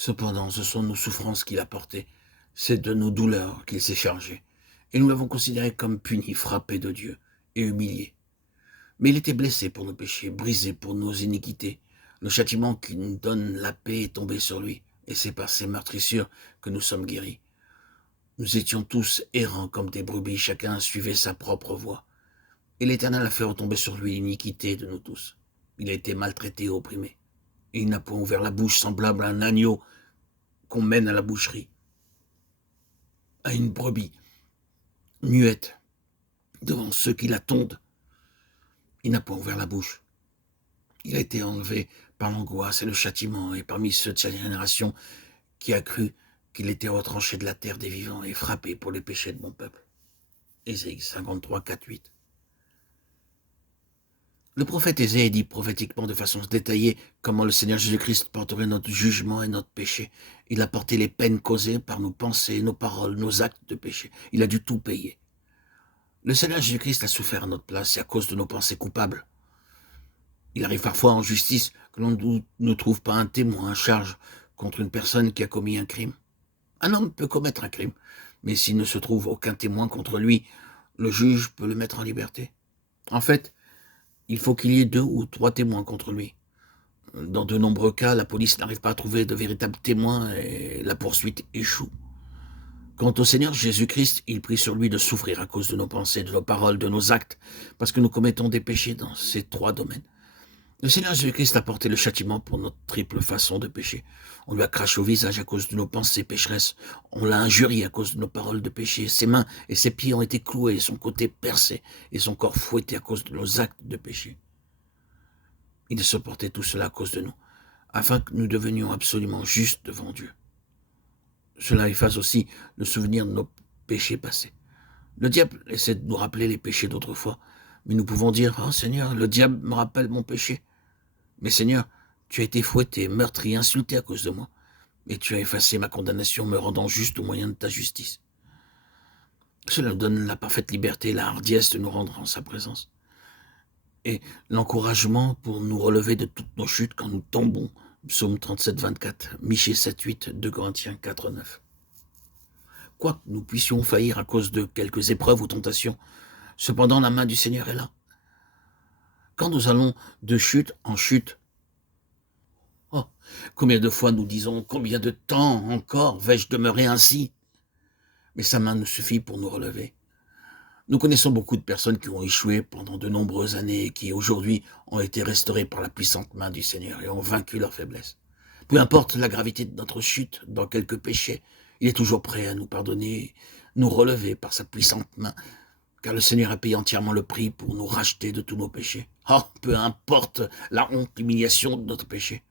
Cependant, ce sont nos souffrances qu'il a portées, c'est de nos douleurs qu'il s'est chargé, et nous l'avons considéré comme puni, frappé de Dieu et humilié. Mais il était blessé pour nos péchés, brisé pour nos iniquités. Le châtiment qui nous donne la paix est tombé sur lui, et c'est par ses meurtrissures que nous sommes guéris. Nous étions tous errants comme des brebis, chacun suivait sa propre voie. Et l'Éternel a fait retomber sur lui l'iniquité de nous tous. Il a été maltraité et opprimé. Et il n'a point ouvert la bouche semblable à un agneau qu'on mène à la boucherie, à une brebis muette devant ceux qui la tondent. Il n'a point ouvert la bouche. Il a été enlevé par l'angoisse et le châtiment, et parmi ceux de sa génération qui a cru qu'il était retranché de la terre des vivants et frappé pour les péchés de mon peuple. Ésaïe 53, 4, 8. Le prophète Ésaïe dit prophétiquement de façon détaillée comment le Seigneur Jésus-Christ porterait notre jugement et notre péché. Il a porté les peines causées par nos pensées, nos paroles, nos actes de péché. Il a dû tout payer. Le Seigneur Jésus-Christ a souffert à notre place et à cause de nos pensées coupables. Il arrive parfois en justice que l'on ne trouve pas un témoin à charge contre une personne qui a commis un crime. Un homme peut commettre un crime, mais s'il ne se trouve aucun témoin contre lui, le juge peut le mettre en liberté. En fait, il faut qu'il y ait 2 ou 3 témoins contre lui. Dans de nombreux cas, la police n'arrive pas à trouver de véritables témoins et la poursuite échoue. Quant au Seigneur Jésus-Christ, il prit sur lui de souffrir à cause de nos pensées, de nos paroles, de nos actes, parce que nous commettons des péchés dans ces 3 domaines. Le Seigneur Jésus-Christ a porté le châtiment pour notre triple façon de pécher. On lui a craché au visage à cause de nos pensées pécheresses. On l'a injurié à cause de nos paroles de péché. Ses mains et ses pieds ont été cloués, son côté percé et son corps fouetté à cause de nos actes de péché. Il a supporté tout cela à cause de nous, afin que nous devenions absolument justes devant Dieu. Cela efface aussi le souvenir de nos péchés passés. Le diable essaie de nous rappeler les péchés d'autrefois, mais nous pouvons dire « Oh Seigneur, le diable me rappelle mon péché. Mais Seigneur, tu as été fouetté, meurtri, insulté à cause de moi, et tu as effacé ma condamnation, me rendant juste au moyen de ta justice. » Cela nous donne la parfaite liberté, la hardiesse de nous rendre en sa présence, et l'encouragement pour nous relever de toutes nos chutes quand nous tombons. Psaume 37, 24, Michée 7, 8, 2 Corinthiens 4, 9. Quoi que nous puissions faillir à cause de quelques épreuves ou tentations, cependant la main du Seigneur est là. Quand nous allons de chute en chute, oh, combien de fois nous disons, combien de temps encore vais-je demeurer ainsi? Mais sa main nous suffit pour nous relever. Nous connaissons beaucoup de personnes qui ont échoué pendant de nombreuses années et qui aujourd'hui ont été restaurées par la puissante main du Seigneur et ont vaincu leur faiblesse. Peu importe la gravité de notre chute dans quelques péchés, il est toujours prêt à nous pardonner, nous relever par sa puissante main, car le Seigneur a payé entièrement le prix pour nous racheter de tous nos péchés. Oh, peu importe la honte, l'humiliation de notre péché.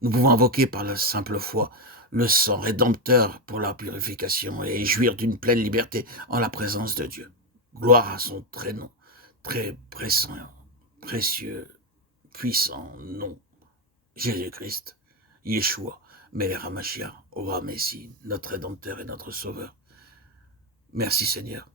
Nous pouvons invoquer par la simple foi le sang rédempteur pour la purification et jouir d'une pleine liberté en la présence de Dieu. Gloire à son très nom, très pressant, précieux, puissant nom, Jésus-Christ, Yeshua, Melech HaMashiach, Ora Messie, notre Rédempteur et notre Sauveur. Merci Seigneur.